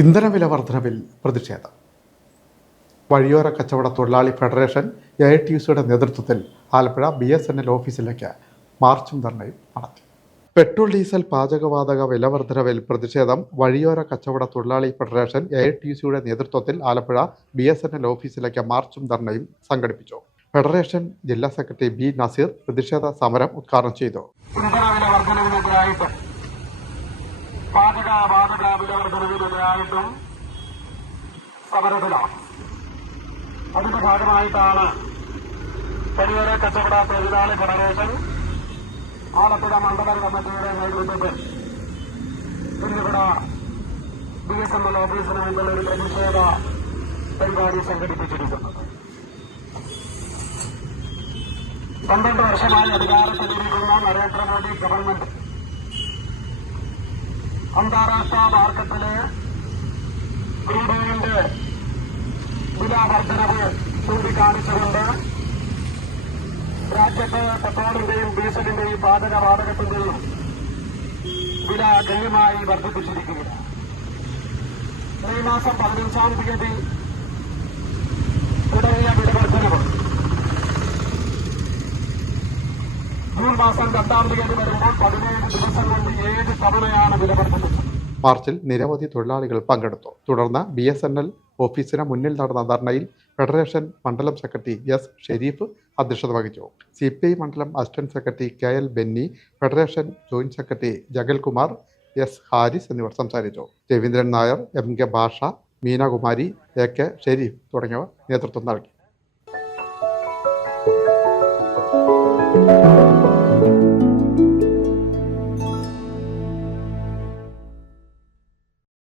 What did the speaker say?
ഇന്ധനവില വർധനവിൽ പ്രതിഷേധം. വഴിയോര കച്ചവട തൊഴിലാളി ഫെഡറേഷൻ AITUCയുടെ നേതൃത്വത്തിൽ ആലപ്പുഴ BSNL ഓഫീസിലേക്ക് മാർച്ചും ധർണയും നടത്തി. പെട്രോൾ ഡീസൽ പാചകവാതക വില വർധനവിൽ പ്രതിഷേധം. വഴിയോര കച്ചവട തൊഴിലാളി ഫെഡറേഷൻ AITUCയുടെ നേതൃത്വത്തിൽ ആലപ്പുഴ BSNL ഓഫീസിലേക്ക് മാർച്ചും ധർണയും സംഘടിപ്പിച്ചു. ഫെഡറേഷൻ ജില്ലാ സെക്രട്ടറി B നസീർ പ്രതിഷേധ സമരം ഉദ്ഘാടനം ചെയ്തു. പാചകവാതക വിലവർദ്ധനവിനെതിരായിട്ടും സമരത്തിലാണ്. അതിന്റെ ഭാഗമായിട്ടാണ് വഴിയോര കച്ചവട തൊഴിലാളി ഫെഡറേഷൻ ആലപ്പുഴ മണ്ഡലം കമ്മിറ്റിയുടെ നേതൃത്വത്തിൽ ഇന്നിവിടെ BSNL ഓഫീസിന് മുന്നിൽ ഒരു പ്രതിഷേധ പരിപാടി സംഘടിപ്പിച്ചിരിക്കുന്നത്. 12 വർഷമായി അധികാരത്തിലിരിക്കുന്ന നരേന്ദ്രമോദി ഗവൺമെന്റ് അന്താരാഷ്ട്ര മാർക്കറ്റിലെ ക്രൂഡ് ഓയിലിന്റെ വില വർധനവ് ചൂണ്ടിക്കാണിച്ചുകൊണ്ട് രാജ്യത്ത് പെട്രോളിന്റെയും ഡീസലിന്റെയും പാചകവാതകത്തിന്റെയും വില ഗണ്യമായി വർദ്ധിപ്പിച്ചിരിക്കുകയാണ്. മെയ് മാസം 15-ാം തീയതി തുടങ്ങിയ വില വർധനവ് ജൂൺ മാസം 2-ാം തീയതി വരുമ്പോൾ 17 ദിവസം കൊണ്ട് 7 തവണയാണ് വില വർദ്ധിപ്പിച്ചത്. മാർച്ചിൽ നിരവധി തൊഴിലാളികൾ പങ്കെടുത്തു. തുടർന്ന് BSNL ഓഫീസിന് മുന്നിൽ നടന്ന ധർണയിൽ ഫെഡറേഷൻ മണ്ഡലം സെക്രട്ടറി S ഷെരീഫ് അധ്യക്ഷത വഹിച്ചു. CPI മണ്ഡലം assistant secretary KL Benny, federation joint secretary Jagalkumar, S Haris എന്നിവർ സംസാരിച്ചു. രവീന്ദ്രൻ നായർ, MK ഭാഷ, മീനകുമാരി, AK ഷെരീഫ് തുടങ്ങിയവർ നേതൃത്വം നൽകി.